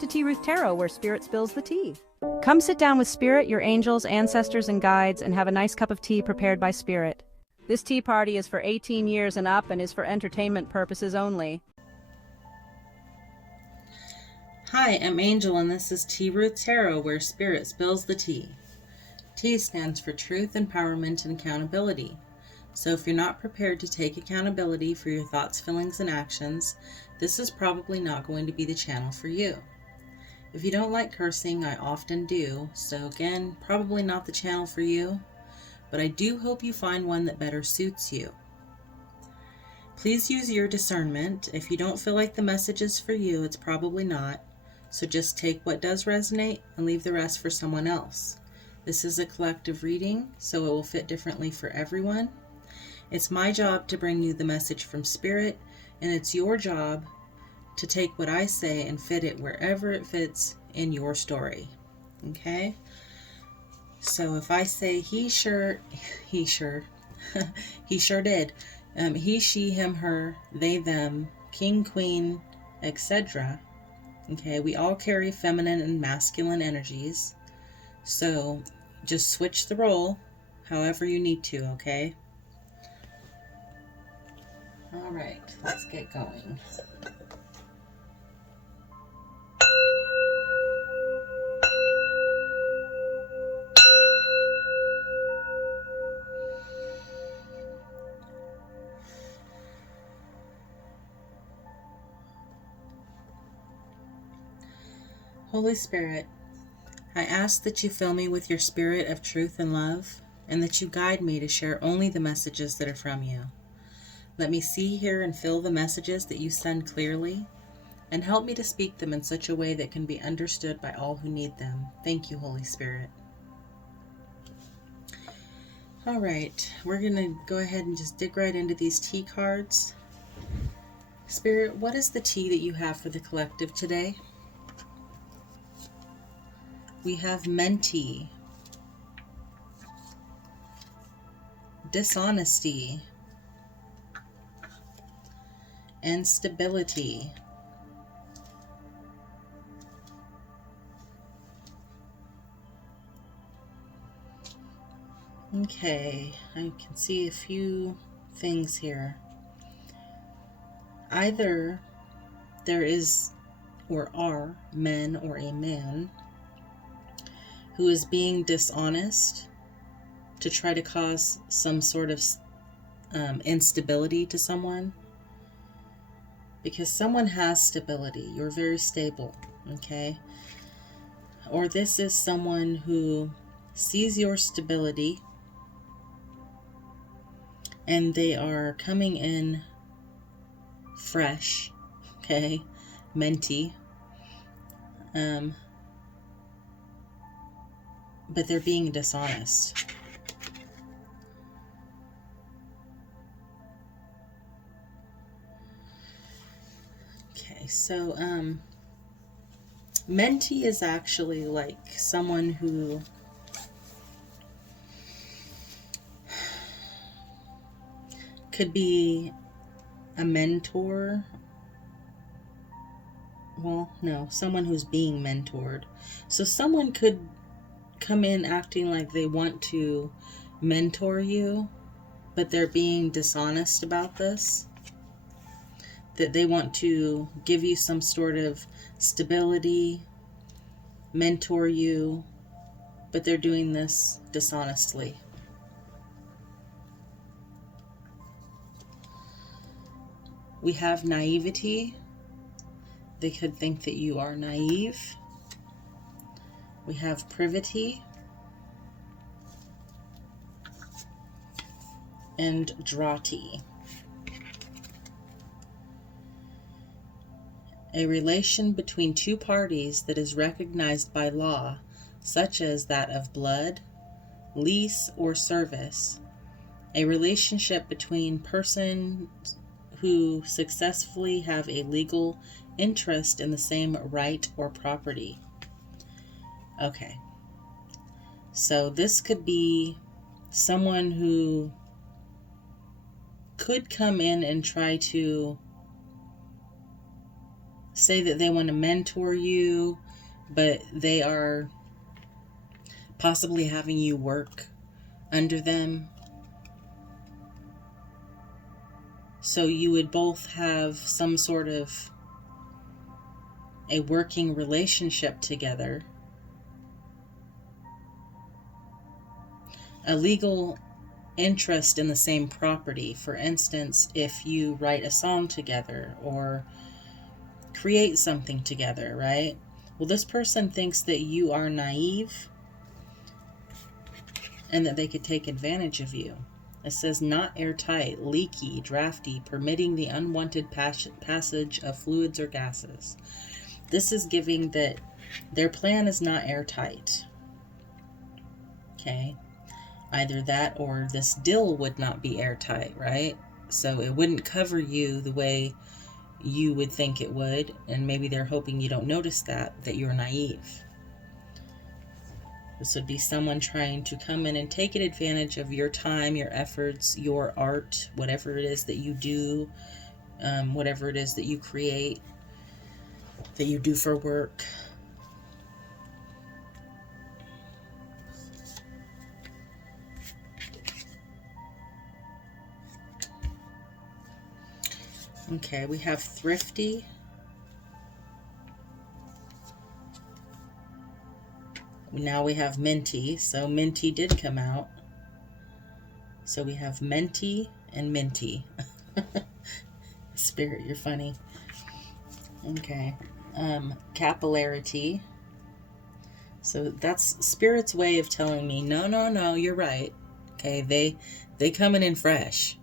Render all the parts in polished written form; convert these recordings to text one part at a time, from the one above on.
to T. Ruth Tarot, where Spirit spills the tea. Come sit down with Spirit, your angels, ancestors, and guides, and have a nice cup of tea prepared by Spirit. This tea party is for 18 years and up and is for entertainment purposes only. Hi, I'm Angel, and this is T. Ruth Tarot, where Spirit spills the tea. T stands for Truth, Empowerment, and Accountability. So if you're not prepared to take accountability for your thoughts, feelings, and actions, this is probably not going to be the channel for you. If you don't like cursing, I often do, so again, probably not the channel for you, but I do hope you find one that better suits you. Please use your discernment. If you don't feel like the message is for you, it's probably not, so just take what does resonate and leave the rest for someone else. This is a collective reading, so it will fit differently for everyone. It's my job to bring you the message from Spirit, and it's your job to take what I say and fit it wherever it fits in your story. Okay? So if I say he sure he sure did. He, she, him, her, they, them, king, queen, etc. Okay, we all carry feminine and masculine energies. So just switch the role however you need to, okay? All right, let's get going. Holy Spirit, I ask that you fill me with your spirit of truth and love, and that you guide me to share only the messages that are from you. Let me see, hear, and feel the messages that you send clearly, and help me to speak them in such a way that can be understood by all who need them. Thank you, Holy Spirit. All right, we're going to go ahead and just dig right into these tea cards. Spirit, what is the tea that you have for the collective today? We have Mentee, Dishonesty, and Stability. Okay, I can see a few things here. Either there is or are men or a man who is being dishonest to try to cause some sort of instability to someone. Because someone has stability. You're very stable, okay? Or this is someone who sees your stability and they are coming in fresh, okay? Mentee. But they're being dishonest. Okay, so Mentee is actually like someone who could be a mentor. Well, no, someone who's being mentored. So someone could come in acting like they want to mentor you, but they're being dishonest about this. That they want to give you some sort of stability, mentor you, but they're doing this dishonestly. We have naivety. They could think that you are naive. We have privity and draughty. A relation between two parties that is recognized by law, such as that of blood, lease, or service. A relationship between persons who successfully have a legal interest in the same right or property. Okay. So this could be someone who could come in and try to say that they want to mentor you, but they are possibly having you work under them. So you would both have some sort of a working relationship together. A legal interest in the same property. For instance, if you write a song together or create something together, right? Well, this person thinks that you are naive and that they could take advantage of you. It says not airtight, leaky, drafty, permitting the unwanted passage of fluids or gases. This is giving that their plan is not airtight. Okay? Either that or this deal would not be airtight, right? So it wouldn't cover you the way you would think it would, and maybe they're hoping you don't notice that you're naive. This would be someone trying to come in and take advantage of your time, your efforts, your art, whatever it is that you do, whatever it is that you create, that you do for work. Okay, we have thrifty. Now we have minty. So minty did come out. So we have minty and minty. Spirit, you're funny. Okay. Capillarity. So that's Spirit's way of telling me, no, you're right. Okay, they coming in fresh.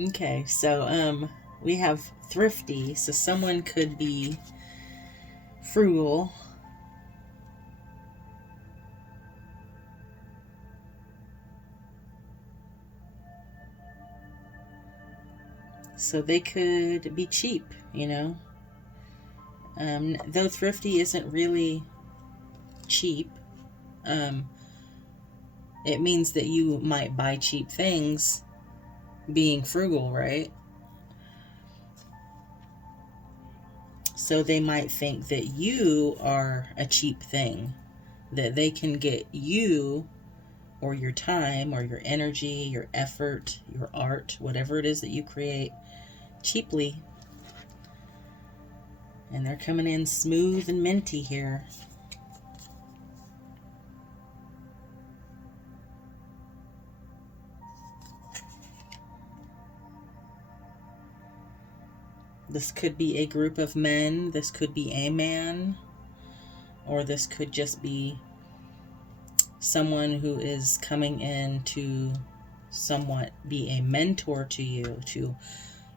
Okay, so we have thrifty, so someone could be frugal. So they could be cheap, you know. Though thrifty isn't really cheap, it means that you might buy cheap things being frugal, right? So they might think that you are a cheap thing, that they can get you or your time or your energy, your effort, your art, whatever it is that you create cheaply. And they're coming in smooth and minty here. This could be a group of men, this could be a man, or this could just be someone who is coming in to somewhat be a mentor to you, to,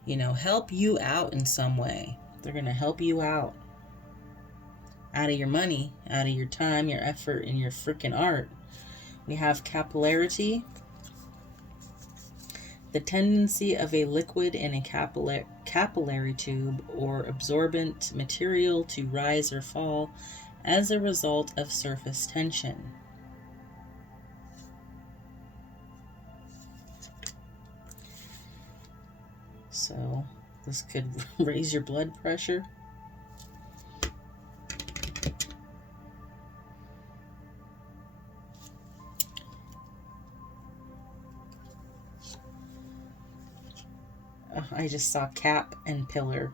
you know, help you out in some way. They're going to help you out of your money, out of your time, your effort, and your freaking art. We have capillarity. The tendency of a liquid in a capillary tube or absorbent material to rise or fall as a result of surface tension. So this could raise your blood pressure. I just saw cap and pillar.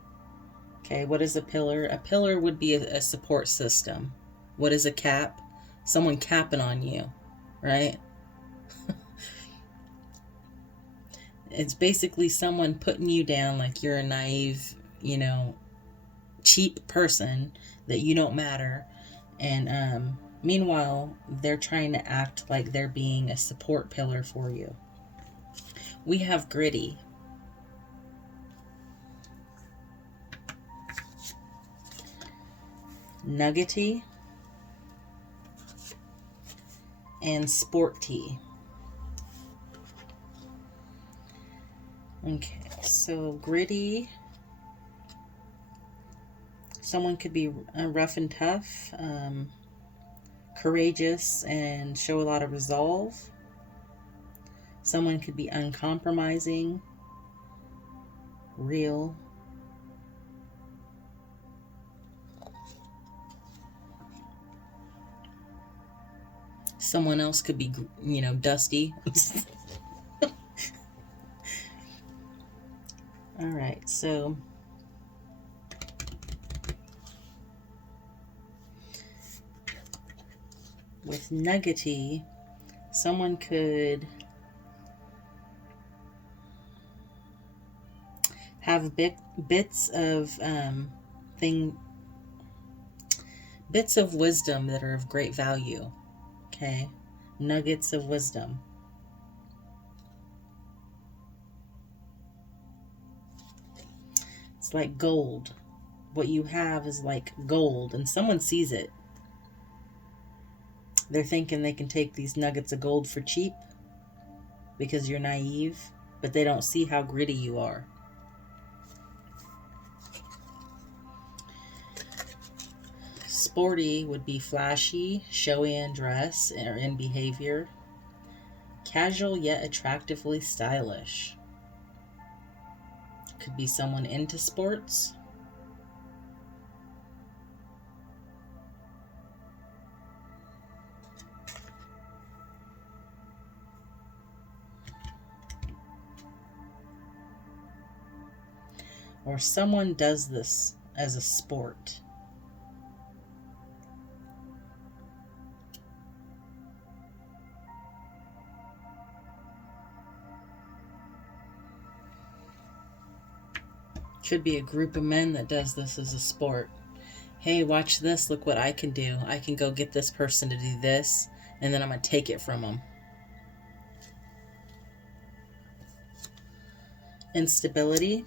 Okay, what is a pillar? A pillar would be a support system. What is a cap? Someone capping on you, right? It's basically someone putting you down like you're a naive, you know, cheap person, that you don't matter. And meanwhile, they're trying to act like they're being a support pillar for you. We have gritty. Nuggety and sporty. Okay, so gritty. Someone could be rough and tough, courageous, and show a lot of resolve. Someone could be uncompromising, real. Someone else could be, dusty. All right, so with nuggety, someone could have bits of bits of wisdom that are of great value. Okay, nuggets of wisdom. It's like gold. What you have is like gold, and someone sees it. They're thinking they can take these nuggets of gold for cheap because you're naive, but they don't see how gritty you are. Sporty would be flashy, showy in dress or in behavior. Casual yet attractively stylish. Could be someone into sports. Or someone does this as a sport. Could be a group of men that does this as a sport. Hey, watch this. Look what I can do. I can go get this person to do this, and then I'm going to take it from them. Instability.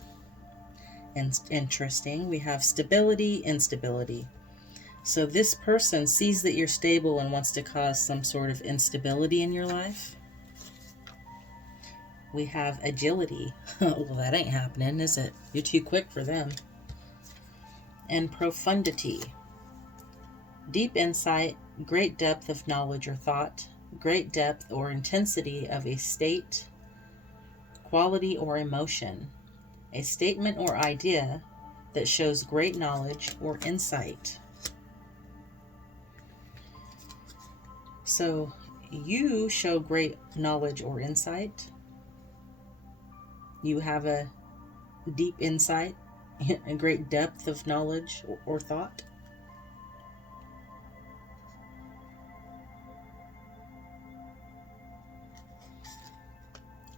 Interesting. We have stability, instability. So this person sees that you're stable and wants to cause some sort of instability in your life. We have agility. Well, that ain't happening, is it? You're too quick for them. And profundity. Deep insight, great depth of knowledge or thought, great depth or intensity of a state, quality or emotion, a statement or idea that shows great knowledge or insight. So you show great knowledge or insight. You have a deep insight, a great depth of knowledge or thought.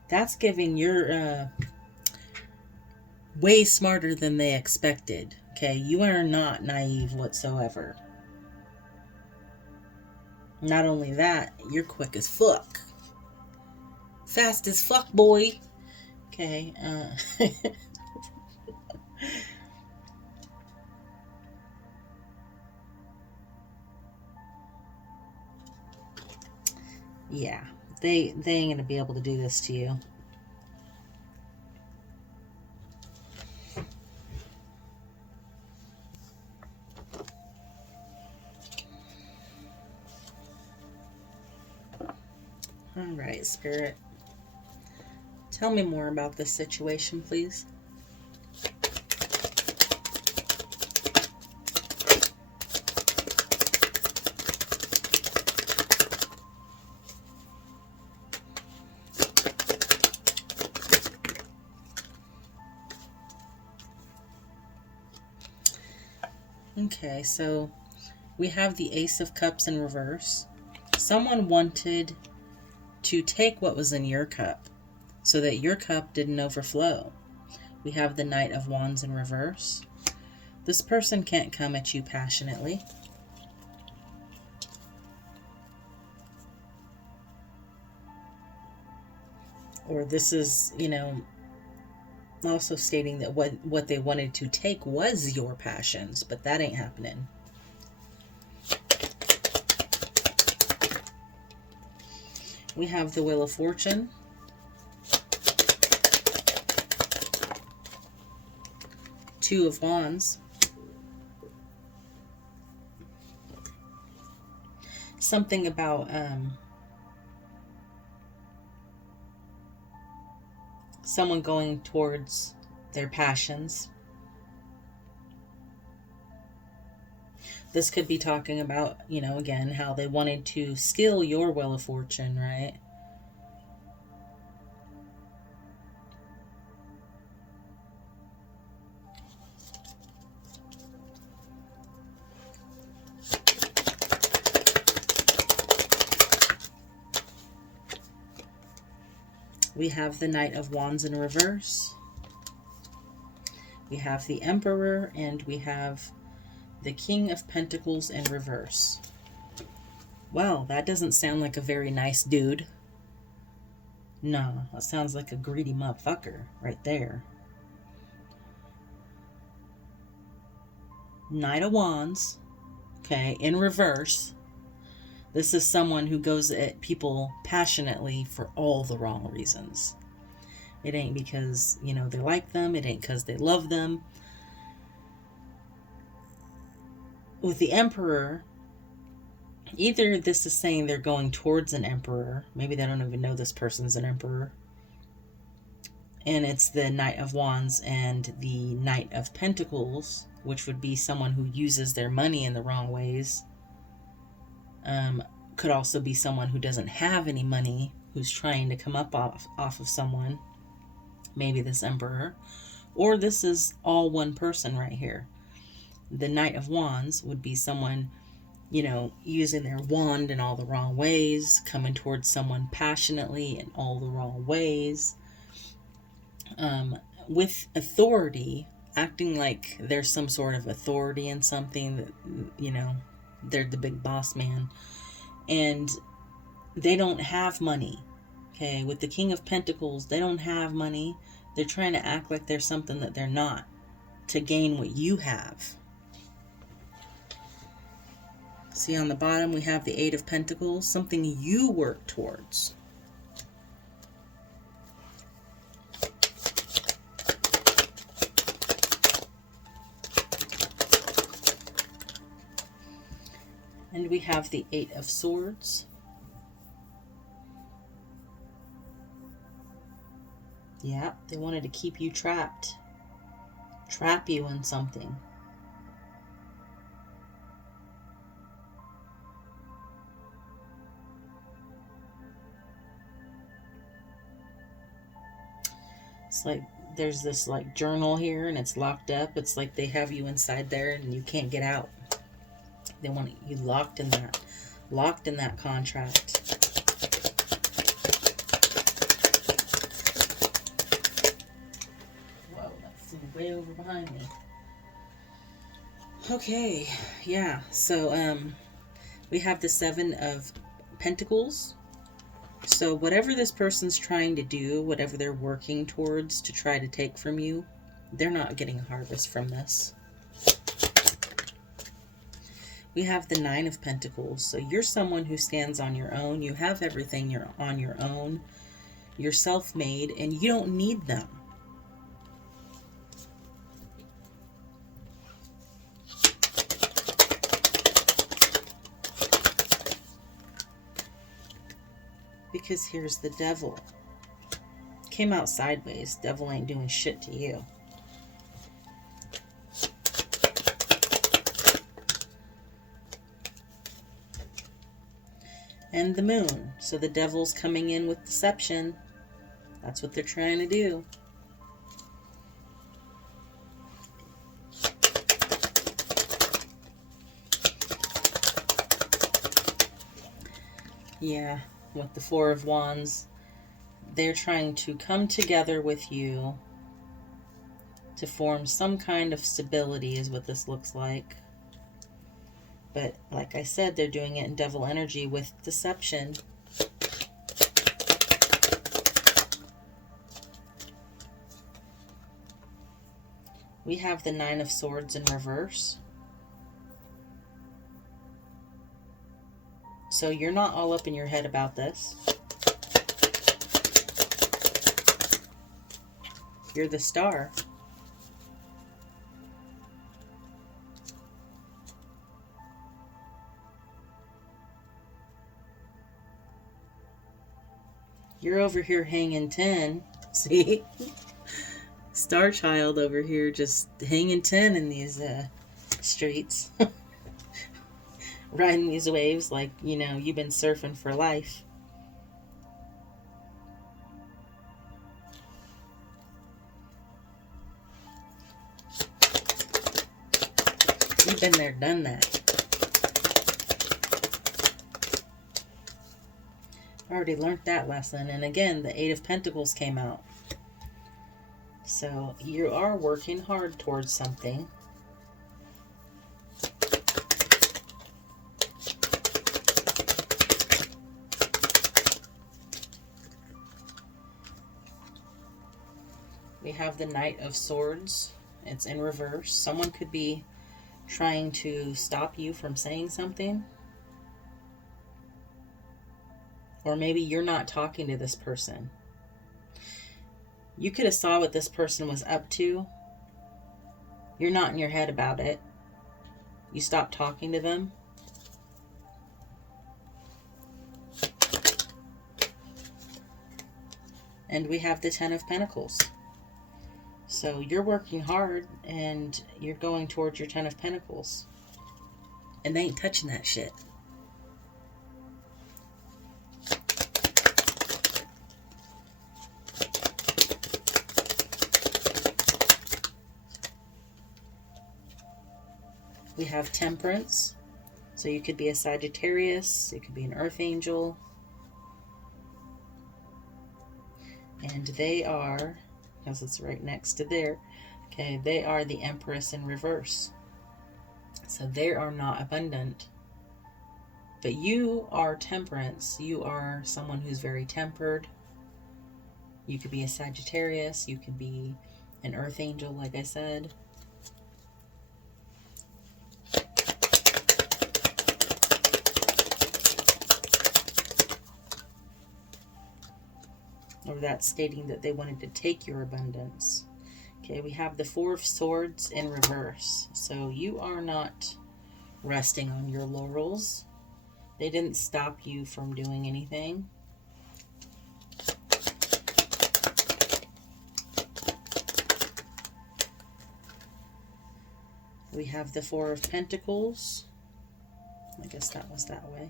That's giving you're way smarter than they expected. Okay, you are not naive whatsoever. Not only that, you're quick as fuck. Fast as fuck, boy. Okay. Yeah, they ain't gonna be able to do this to you. All right, Spirit. Tell me more about this situation, please. Okay, so we have the Ace of Cups in reverse. Someone wanted to take what was in your cup so that your cup didn't overflow. We have the Knight of Wands in reverse. This person can't come at you passionately. Or this is, also stating that what they wanted to take was your passions, but that ain't happening. We have the Wheel of Fortune. Two of Wands. Something about someone going towards their passions. This could be talking about, again, how they wanted to steal your Wheel of Fortune, right? We have the Knight of Wands in reverse. We have the Emperor, and we have the King of Pentacles in reverse. Well, that doesn't sound like a very nice dude. No, that sounds like a greedy motherfucker right there. Knight of Wands, okay, in reverse. This is someone who goes at people passionately for all the wrong reasons. It ain't because, they like them. It ain't because they love them. With the Emperor, either this is saying they're going towards an emperor. Maybe they don't even know this person's an emperor. And it's the Knight of Wands and the Knight of Pentacles, which would be someone who uses their money in the wrong ways. Could also be someone who doesn't have any money, who's trying to come up off of someone. Maybe this emperor. Or this is all one person right here. The Knight of Wands would be someone, using their wand in all the wrong ways, coming towards someone passionately in all the wrong ways. With authority, acting like there's some sort of authority in something that, they're the big boss man. And they don't have money. Okay, with the King of Pentacles, they don't have money. They're trying to act like they're something that they're not to gain what you have. See, on the bottom, we have the Eight of Pentacles, something you work towards. And we have the Eight of Swords. Yeah, they wanted to keep you trapped. Trap you in something. It's like there's this journal here and it's locked up. It's like they have you inside there and you can't get out. They want you locked in that contract. Whoa, that flew way over behind me. Okay, yeah. So we have the Seven of Pentacles. So whatever this person's trying to do, whatever they're working towards to try to take from you, they're not getting a harvest from this. We have the Nine of Pentacles. So you're someone who stands on your own. You have everything. You're on your own. You're self-made and you don't need them. Because here's the Devil. Came out sideways. Devil ain't doing shit to you. And the Moon. So the Devil's coming in with deception. That's what they're trying to do. Yeah, with the Four of Wands, they're trying to come together with you to form some kind of stability is what this looks like. But like I said, they're doing it in devil energy with deception. We have the Nine of Swords in reverse. So you're not all up in your head about this. You're the star. You're over here hanging 10. See? Star Child over here just hanging 10 in these streets. Riding these waves like, you've been surfing for life. You've been there, done that. I already learned that lesson. And again, the Eight of Pentacles came out. So you are working hard towards something. We have the Knight of Swords. It's in reverse. Someone could be trying to stop you from saying something. Or maybe you're not talking to this person. You could have saw what this person was up to. You're not in your head about it. You stopped talking to them. And we have the Ten of Pentacles. So you're working hard and you're going towards your Ten of Pentacles. And they ain't touching that shit. We have Temperance. So you could be a Sagittarius. You could be an Earth Angel. And they are, because it's right next to there, okay, they are the Empress in reverse. So they are not abundant. But you are Temperance. You are someone who's very tempered. You could be a Sagittarius. You could be an Earth Angel, like I said. Or that's stating that they wanted to take your abundance. Okay, we have the Four of Swords in reverse. So you are not resting on your laurels. They didn't stop you from doing anything. We have the Four of Pentacles. I guess that was that way.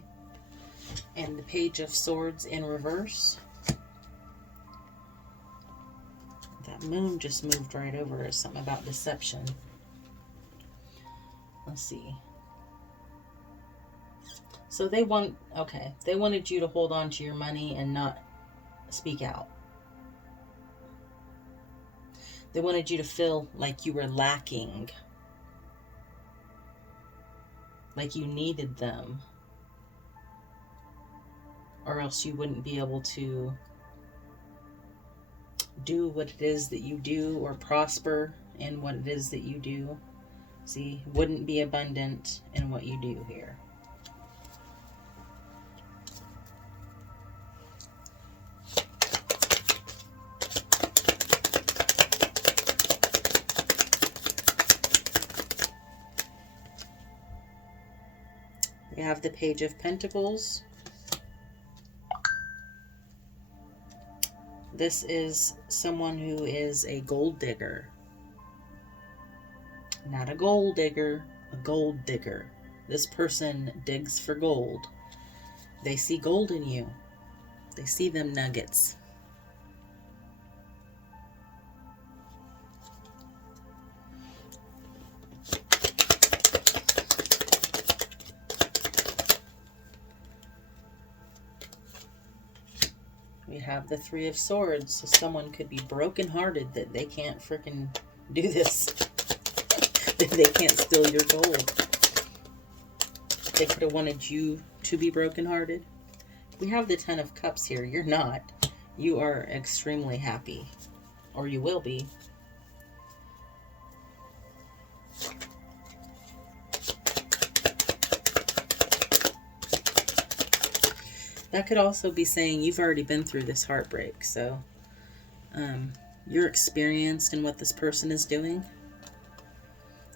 And the Page of Swords in reverse. That moon just moved right over it. Something about deception. Let's see. So they wanted you to hold on to your money and not speak out. They wanted you to feel like you were lacking. Like you needed them. Or else you wouldn't be able to do what it is that you do or prosper in what it is that you do. See, wouldn't be abundant in what you do here. We have the Page of Pentacles. This is someone who is a gold digger. Not a gold digger, a gold digger. This person digs for gold. They see gold in you. They see them nuggets. We have the Three of Swords. So someone could be brokenhearted that they can't freaking do this. That they can't steal your gold. They could have wanted you to be brokenhearted. We have the Ten of Cups here. You're not. You are extremely happy. Or you will be. That could also be saying you've already been through this heartbreak, so you're experienced in what this person is doing.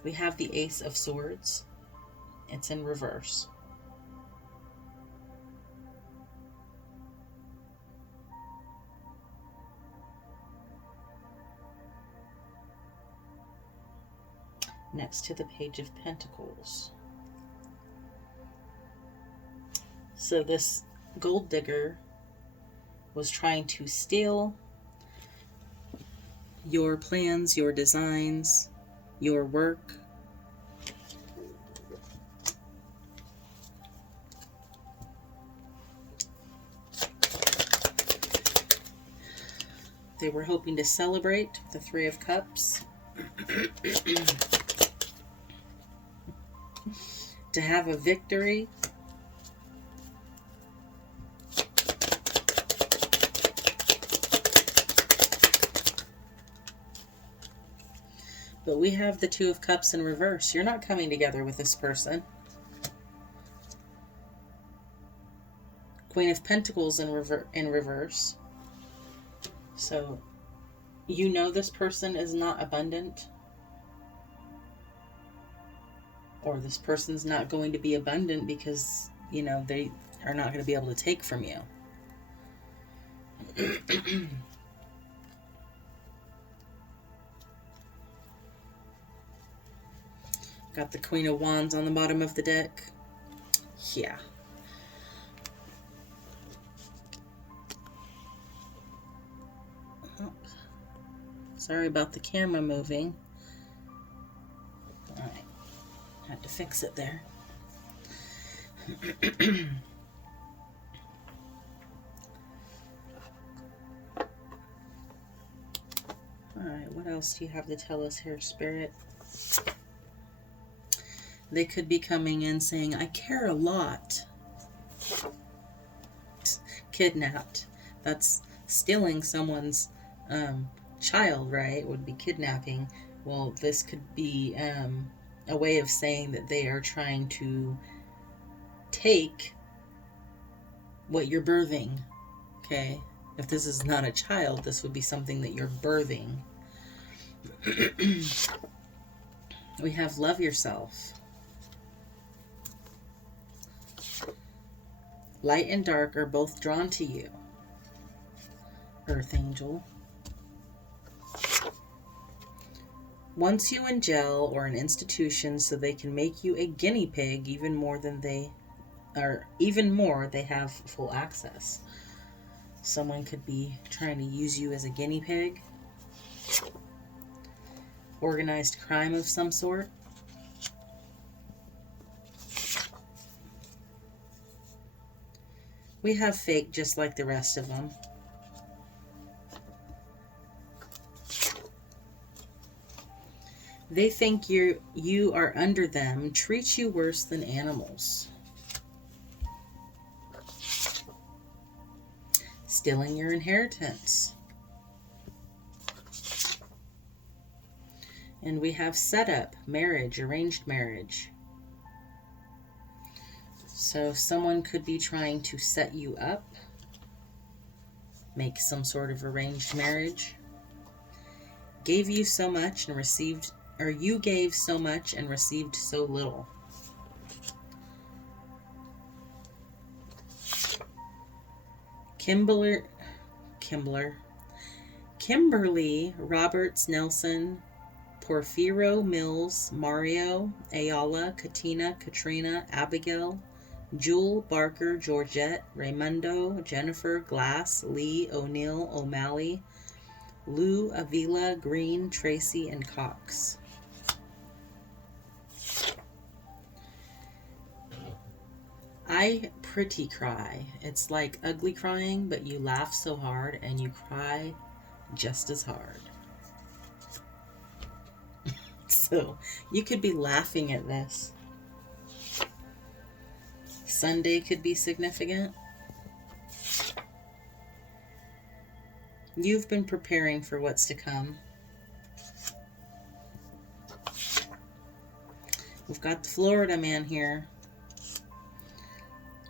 We have the Ace of Swords. It's in reverse. next to the Page of Pentacles. So this gold digger was trying to steal your plans, your designs, your work. They were hoping to celebrate the Three of Cups. To have a victory. But we have the Two of Cups in reverse. You're not coming together with this person. Queen of Pentacles in reverse. So, you know this person is not abundant. Or this person's not going to be abundant because, you know, they are not going to be able to take from you. Got the Queen of Wands on the bottom of the deck. Yeah. Oh. Sorry about the camera moving. Alright. Had to fix it there. Alright, what else do you have to tell us here, Spirit? They could be coming in saying, I care a lot. Kidnapped. That's stealing someone's child, right? Would be kidnapping. Well, this could be a way of saying that they are trying to take what you're birthing. Okay? If this is not a child, this would be something that you're birthing. We have love yourself. Light and dark are both drawn to you. Earth Angel. Once you in jail or an institution so they can make you a guinea pig, even more they have full access. Someone could be trying to use you as a guinea pig. Organized crime of some sort. We have fake just like the rest of them. They think you are under them, treat you worse than animals. Stealing your inheritance. And we have setup, marriage, arranged marriage. So someone could be trying to set you up, make some sort of arranged marriage. Gave you so much and received, or you gave so much and received so little. Kimberly Roberts Nelson, Porfirio Mills, Mario, Ayala, Katina, Katrina, Abigail, Jewel, Barker, Georgette, Raymundo, Jennifer, Glass, Lee, O'Neill, O'Malley, Lou, Avila, Green, Tracy, and Cox. I pretty cry. It's like ugly crying, but you laugh so hard and you cry just as hard. So you could be laughing at this. Sunday could be significant. You've been preparing for what's to come. We've got the Florida man here.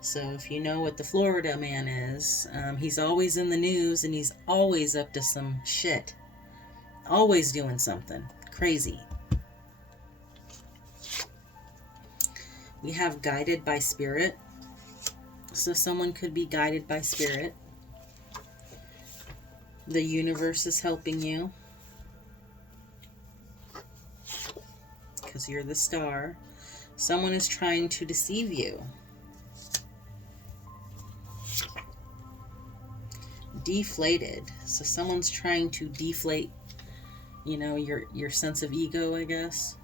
So if you know what the Florida man is, he's always in the news and he's always up to some shit. Always doing something crazy. We have guided by spirit. So someone could be guided by spirit. The universe is helping you. because you're the star. Someone is trying to deceive you. Deflated. So someone's trying to deflate, your sense of ego, I guess.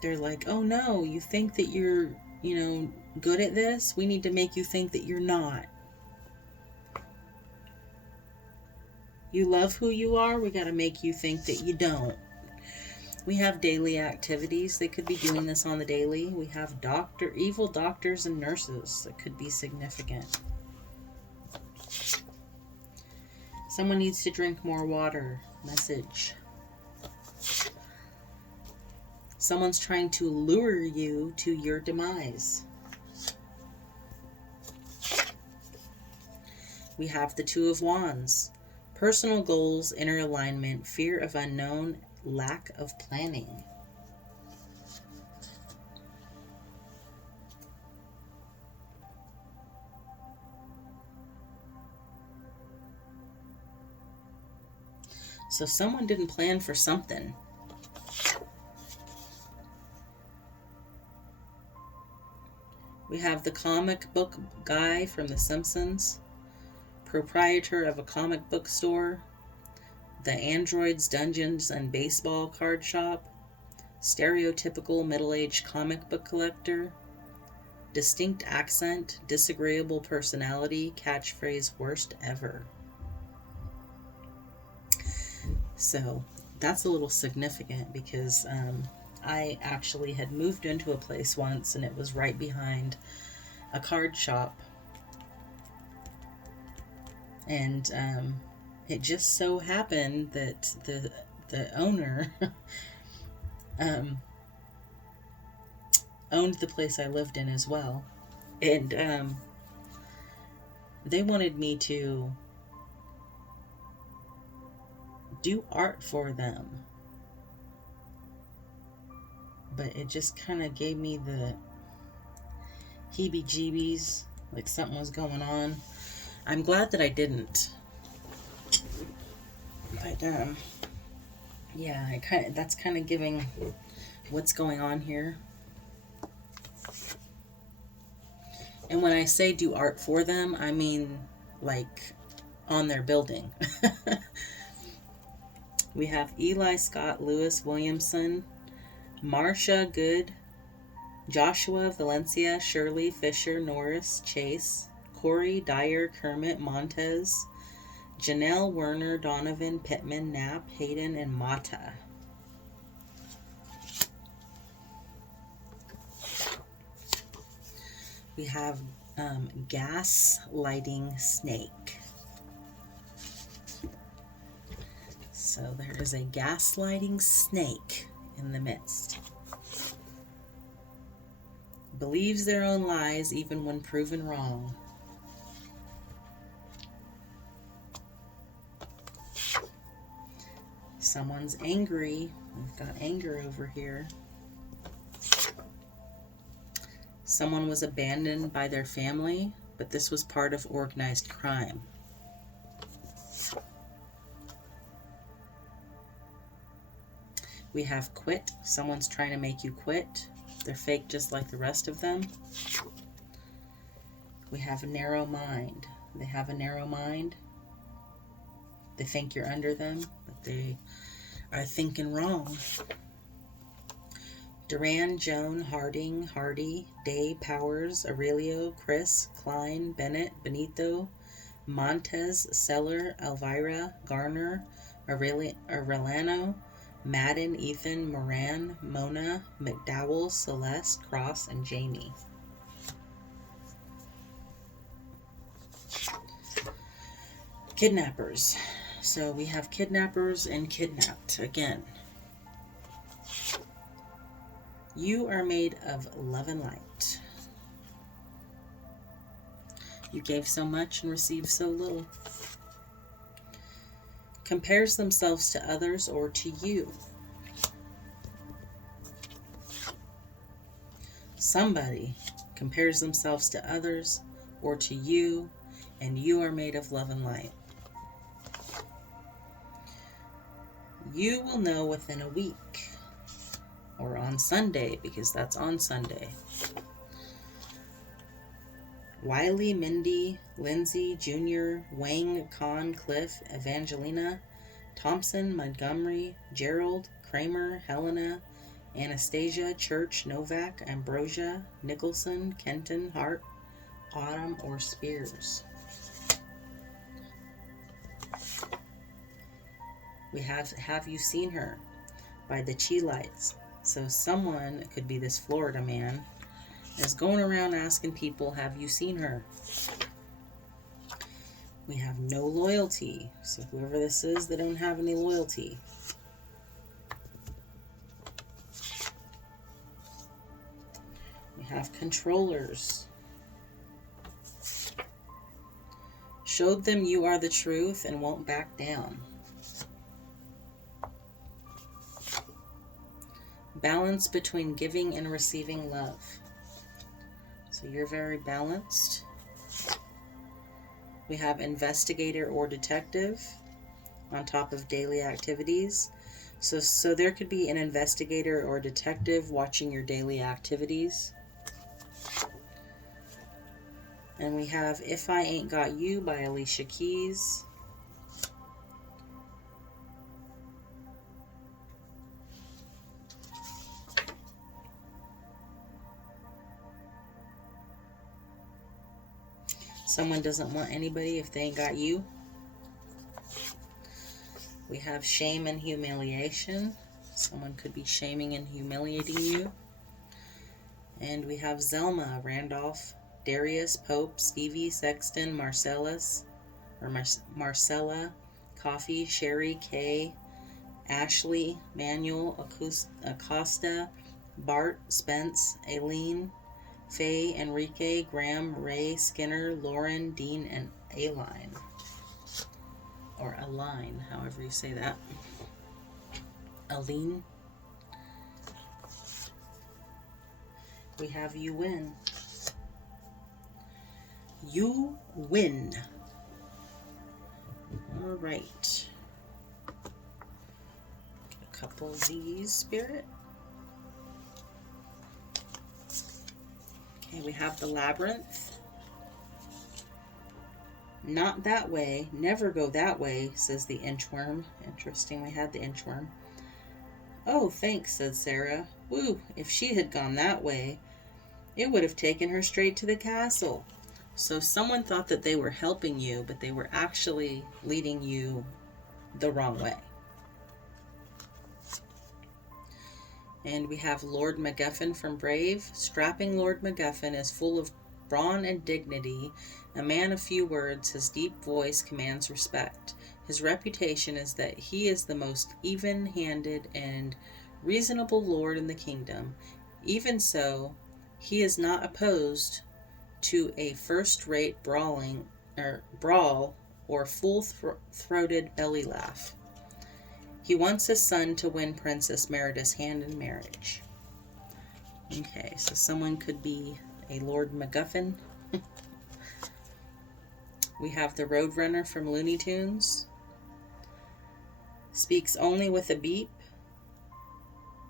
They're like, oh no, you think that you're, good at this? We need to make you think that you're not. You love who you are? We got to make you think that you don't. We have daily activities. They could be doing this on the daily. We have evil doctors and nurses that could be significant. Someone needs to drink more water. Message. Someone's trying to lure you to your demise. We have the Two of Wands. Personal goals, inner alignment, fear of unknown, lack of planning. So someone didn't plan for something. We have the comic book guy from The Simpsons, proprietor of a comic book store, the Androids, Dungeons, and Baseball card shop, stereotypical middle-aged comic book collector, distinct accent, disagreeable personality, catchphrase, worst ever. So that's a little significant because I actually had moved into a place once and it was right behind a card shop. And it just so happened that the owner owned the place I lived in as well. And they wanted me to do art for them. But it just kind of gave me the heebie-jeebies, like something was going on. I'm glad that I didn't. But yeah, that's kind of giving what's going on here. And when I say do art for them, I mean like on their building. We have Eli Scott Lewis Williamson, Marsha Good, Joshua Valencia, Shirley Fisher Norris Chase, Corey Dyer Kermit Montez, Janelle Werner Donovan Pittman Knapp Hayden, and Mata. We have gas lighting snake. So there is a gaslighting snake in the midst. Believes their own lies even when proven wrong. Someone's angry. We've got anger over here. Someone was abandoned by their family, but this was part of organized crime. We have quit. Someone's trying to make you quit. They're fake just like the rest of them. We have a narrow mind. They have a narrow mind. They think you're under them, but they are thinking wrong. Duran, Joan, Harding, Hardy, Day, Powers, Aurelio, Chris, Klein, Bennett, Benito, Montez, Seller, Elvira, Garner, Aurelano, Madden, Ethan, Moran, Mona, McDowell, Celeste, Cross, and Jamie. Kidnappers. So we have kidnappers and kidnapped again. You are made of love and light. You gave so much and received so little. Compares themselves to others or to you. Somebody compares themselves to others or to you, and you are made of love and light. You will know within a week. Or on Sunday, because that's on Sunday. Wiley, Mindy, Lindsay, Junior, Wang, Con, Cliff, Evangelina, Thompson, Montgomery, Gerald, Kramer, Helena, Anastasia, Church, Novak, Ambrosia, Nicholson, Kenton, Hart, Autumn, or Spears. We have you seen her? By the Chi Lights. So someone, it could be this Florida man, is going around asking people, have you seen her? We have no loyalty. So whoever this is, they don't have any loyalty. We have controllers. Showed them you are the truth and won't back down. Balance between giving and receiving love. So you're very balanced. We have investigator or detective on top of daily activities. So there could be an investigator or detective watching your daily activities. And we have If I Ain't Got You by Alicia Keys. Someone doesn't want anybody if they ain't got you. We have shame and humiliation. Someone could be shaming and humiliating you. And we have Zelma, Randolph, Darius, Pope, Stevie, Sexton, Marcellus, or Marcella, Coffee, Sherry, Kay, Ashley, Manuel, Acosta, Bart, Spence, Aileen, Faye, Enrique, Graham, Ray, Skinner, Lauren, Dean, and Aline. Or Aline, however you say that. Aline. We have You Win. You win. All right. Get a couple of these, Spirit. Okay, we have the Labyrinth. Not that way. Never go that way, says the Inchworm. Interesting, we had the Inchworm. Oh, thanks, said Sarah. Woo, if she had gone that way, it would have taken her straight to the castle. So someone thought that they were helping you, but they were actually leading you the wrong way. And we have Lord MacGuffin from Brave. Strapping Lord MacGuffin is full of brawn and dignity, a man of few words. His deep voice commands respect. His reputation is that he is the most even-handed and reasonable lord in the kingdom. Even so, he is not opposed to a first-rate brawl or full-throated belly laugh. He wants his son to win Princess Merida's hand in marriage. Okay, so someone could be a Lord MacGuffin. We have the Roadrunner from Looney Tunes. Speaks only with a beep.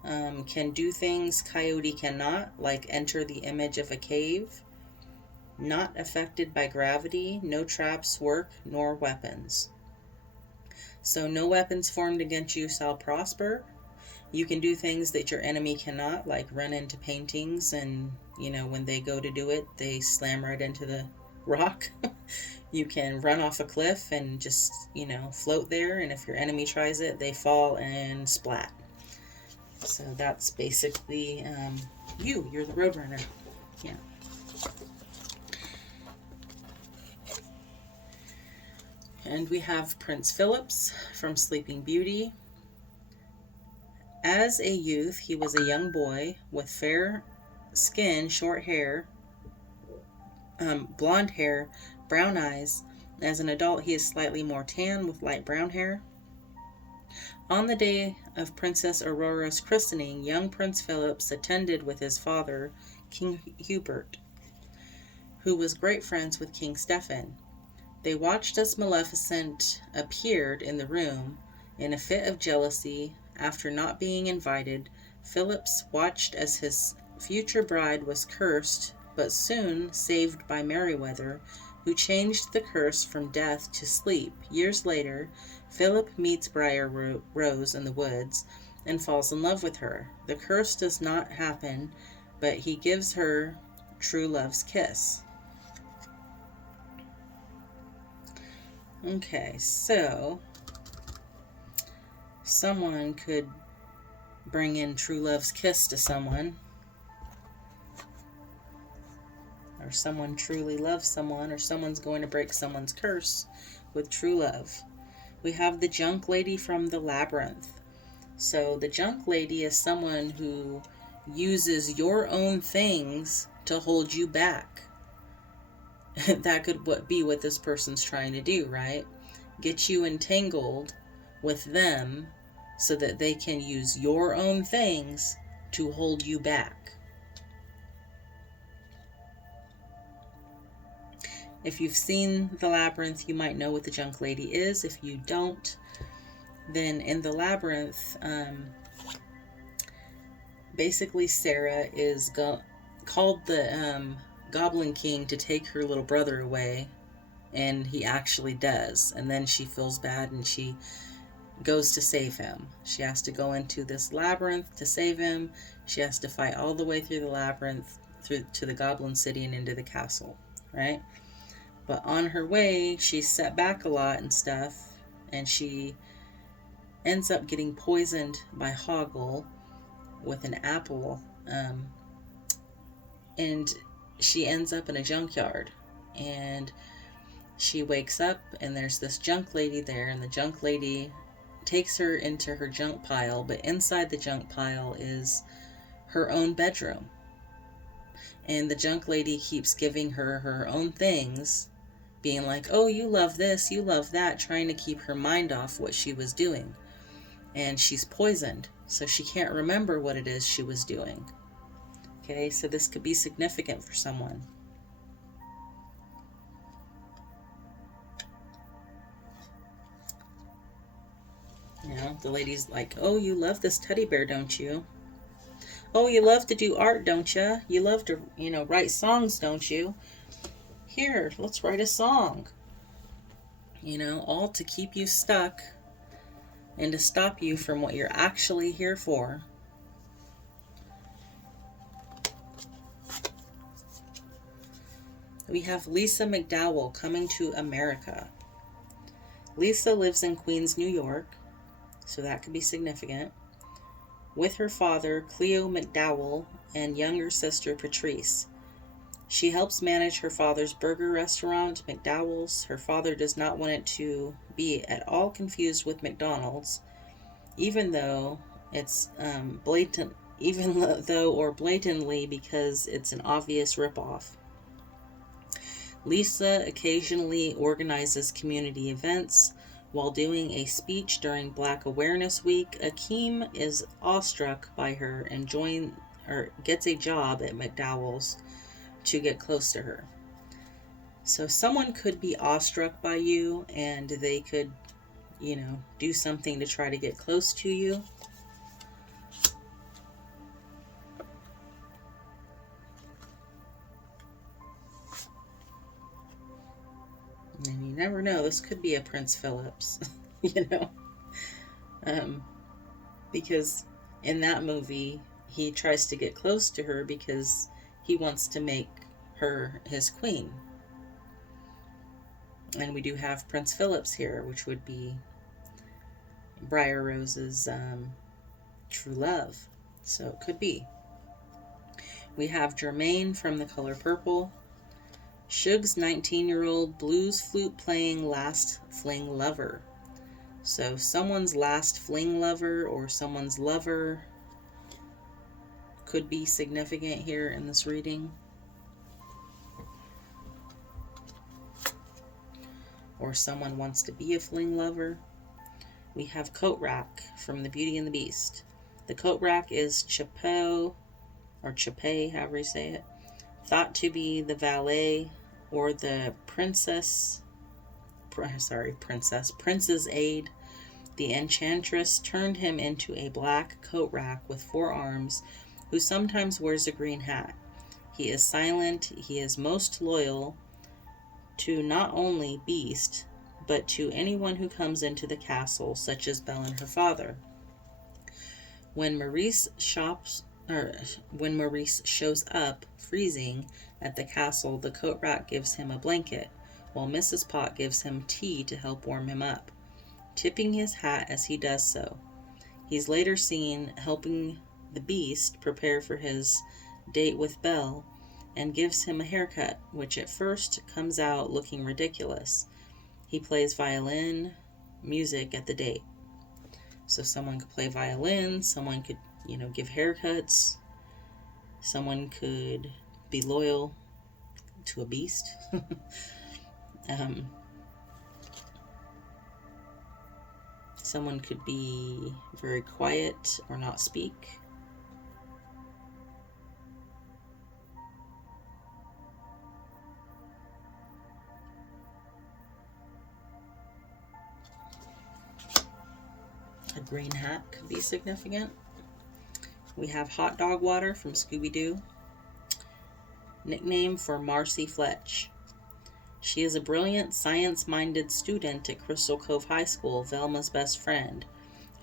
Can do things Coyote cannot, like enter the image of a cave. Not affected by gravity. No traps work, nor weapons. So no weapons formed against you shall prosper. You can do things that your enemy cannot, like run into paintings and, when they go to do it, they slam right into the rock. You can run off a cliff and just, float there. And if your enemy tries it, they fall and splat. So that's basically you're the Roadrunner. Yeah. And we have Prince Phillips from Sleeping Beauty. As a youth, he was a young boy with fair skin, short hair, blonde hair, brown eyes. As an adult, he is slightly more tan with light brown hair. On the day of Princess Aurora's christening, young Prince Phillips attended with his father, King Hubert, who was great friends with King Stephen. They watched as Maleficent appeared in the room In a fit of jealousy, after not being invited, Phillips watched as his future bride was cursed, but soon saved by Meriwether, who changed the curse from death to sleep. Years later, Philip meets Briar Rose in the woods and falls in love with her. The curse does not happen, but he gives her true love's kiss. Okay, so someone could bring in true love's kiss to someone, or someone truly loves someone, or someone's going to break someone's curse with true love. We have the junk lady from the Labyrinth. So the junk lady is someone who uses your own things to hold you back. That could be what this person's trying to do, right? Get you entangled with them so that they can use your own things to hold you back. If you've seen The Labyrinth, you might know what the junk lady is. If you don't, then in The Labyrinth, basically Sarah is called the Goblin King to take her little brother away, and he actually does. And then she feels bad and she goes to save him. She has to go into this labyrinth to save him. She has to fight all the way through the labyrinth, through to the Goblin City and into the castle, right? But on her way, she's set back a lot and stuff, and she ends up getting poisoned by Hoggle with an apple, and she ends up in a junkyard, and she wakes up and there's this junk lady there, and the junk lady takes her into her junk pile, but inside the junk pile is her own bedroom, and the junk lady keeps giving her her own things, being like, oh, you love this, you love that, trying to keep her mind off what she was doing. And she's poisoned, so she can't remember what it is she was doing. Okay, so this could be significant for someone. You know, the lady's like, oh, you love this teddy bear, don't you? Oh, you love to do art, don't you? You love to, write songs, don't you? Here, let's write a song. All to keep you stuck and to stop you from what you're actually here for. We have Lisa McDowell coming to America. Lisa lives in Queens, New York, so that could be significant, with her father, Cleo McDowell, and younger sister, Patrice. She helps manage her father's burger restaurant, McDowell's. Her father does not want it to be at all confused with McDonald's, even though it's blatantly because it's an obvious ripoff. Lisa occasionally organizes community events. While doing a speech during Black Awareness Week, Akeem is awestruck by her and gets a job at McDowell's to get close to her. So someone could be awestruck by you, and they could, do something to try to get close to you. And you never know, this could be a Prince Phillips, because in that movie, he tries to get close to her because he wants to make her his queen. And we do have Prince Phillips here, which would be Briar Rose's true love. So it could be. We have Jermaine from The Color Purple. Suge's 19-year-old blues flute playing last fling lover. So someone's last fling lover or someone's lover could be significant here in this reading. Or someone wants to be a fling lover. We have Coat Rack from The Beauty and the Beast. The Coat Rack is Chapeau, or Chapey, however you say it, thought to be the valet or the prince's aide The enchantress turned him into a black coat rack with 4 arms, who sometimes wears a green hat. He is silent. He is most loyal to not only Beast, but to anyone who comes into the castle, such as Belle and her father. When Maurice shows up, freezing, at the castle, the coat rack gives him a blanket, while Mrs. Pot gives him tea to help warm him up, tipping his hat as he does so. He's later seen helping the Beast prepare for his date with Belle, and gives him a haircut, which at first comes out looking ridiculous. He plays violin music at the date. So someone could play violin, someone could, give haircuts, someone could be loyal to a beast. Someone could be very quiet or not speak. A green hat could be significant. We have Hot Dog Water from Scooby-Doo. Nickname for Marcy Fletch. She is a brilliant, science-minded student at Crystal Cove High School, Velma's best friend.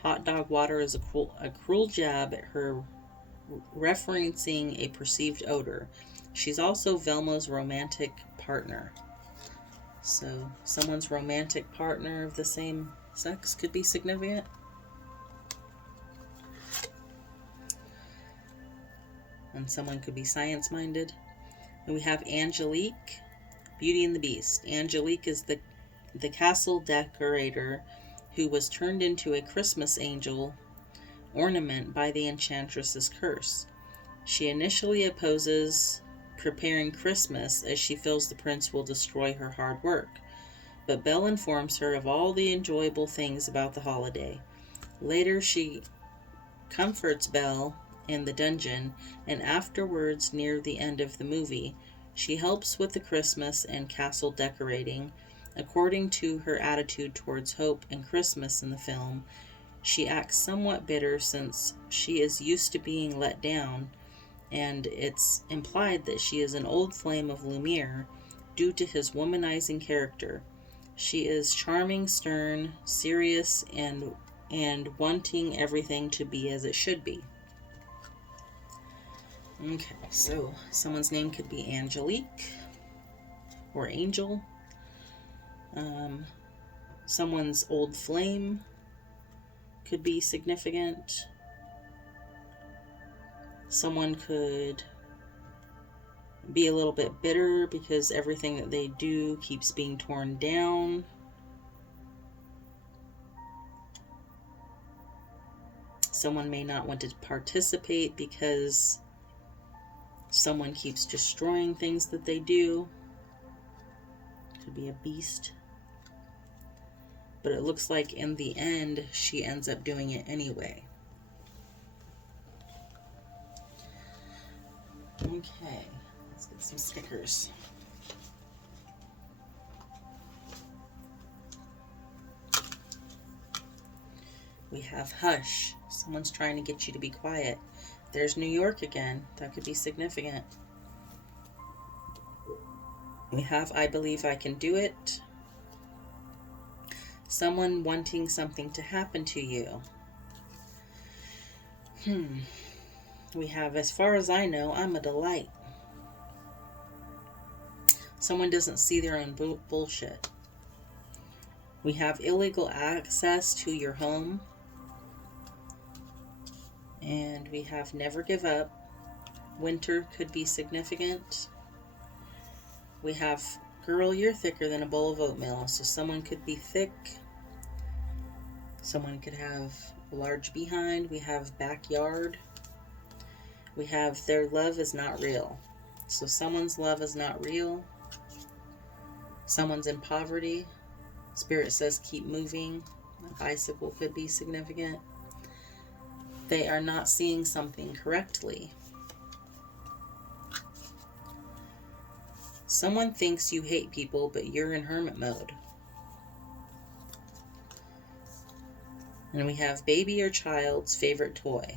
Hot Dog Water is a cruel jab at her, referencing a perceived odor. She's also Velma's romantic partner. So, someone's romantic partner of the same sex could be significant. And someone could be science-minded. And we have Angelique, Beauty and the Beast. Angelique is the castle decorator who was turned into a Christmas angel ornament by the enchantress's curse. She initially opposes preparing Christmas as she feels the prince will destroy her hard work. But Belle informs her of all the enjoyable things about the holiday. Later, she comforts Belle in the dungeon, and afterwards, near the end of the movie, she helps with the Christmas and castle decorating. According to her attitude towards hope and Christmas in the film, she acts somewhat bitter since she is used to being let down, and it's implied that she is an old flame of Lumiere due to his womanizing character. She is charming, stern, serious, and wanting everything to be as it should be. Okay, so someone's name could be Angelique or Angel. Someone's old flame could be significant. Someone could be a little bit bitter because everything that they do keeps being torn down. Someone may not want to participate because someone keeps destroying things that they do. Could be a beast. But it looks like in the end, she ends up doing it anyway. Okay, let's get some stickers. We have Hush. Someone's trying to get you to be quiet. There's New York again. That could be significant. We have I Believe I Can Do It. Someone wanting something to happen to you. We have As Far As I Know, I'm a Delight. Someone doesn't see their own bullshit. We have Illegal Access to Your Home. And we have Never Give Up. Winter could be significant. We have Girl, You're Thicker Than a Bowl of Oatmeal. So someone could be thick. Someone could have a large behind. We have Backyard. We have Their Love Is Not Real. So someone's love is not real. Someone's in poverty. Spirit says keep moving. A bicycle could be significant. They are not seeing something correctly. Someone thinks you hate people, but you're in hermit mode. And we have baby or child's favorite toy.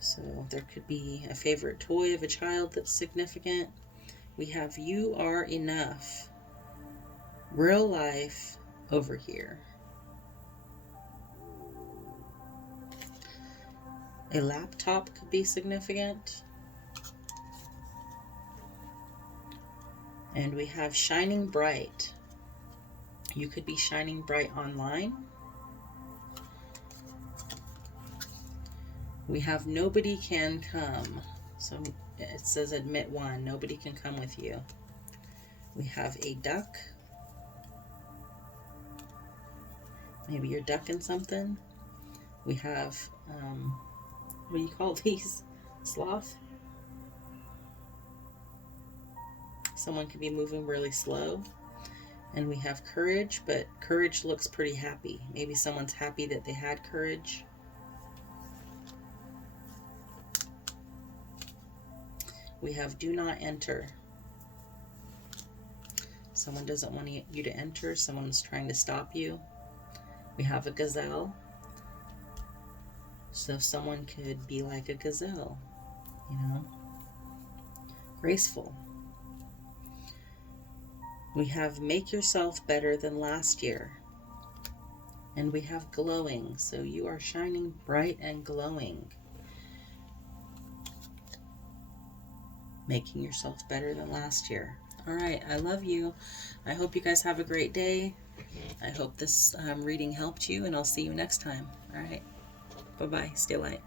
So there could be a favorite toy of a child that's significant. We have you are enough. Real life over here. A laptop could be significant. And we have shining bright. You could be shining bright online. We have nobody can come. So it says admit one. Nobody can come with you. We have a duck. Maybe you're ducking something. We have, what do you call these? Sloth? Someone could be moving really slow. And we have courage, but courage looks pretty happy. Maybe someone's happy that they had courage. We have do not enter. Someone doesn't want you to enter. Someone's trying to stop you. We have a gazelle. So someone could be like a gazelle, you know, graceful. We have make yourself better than last year. And we have glowing. So you are shining bright and glowing. Making yourself better than last year. All right, I love you. I hope you guys have a great day. I hope this reading helped you, and I'll see you next time. All right, bye-bye. Stay light.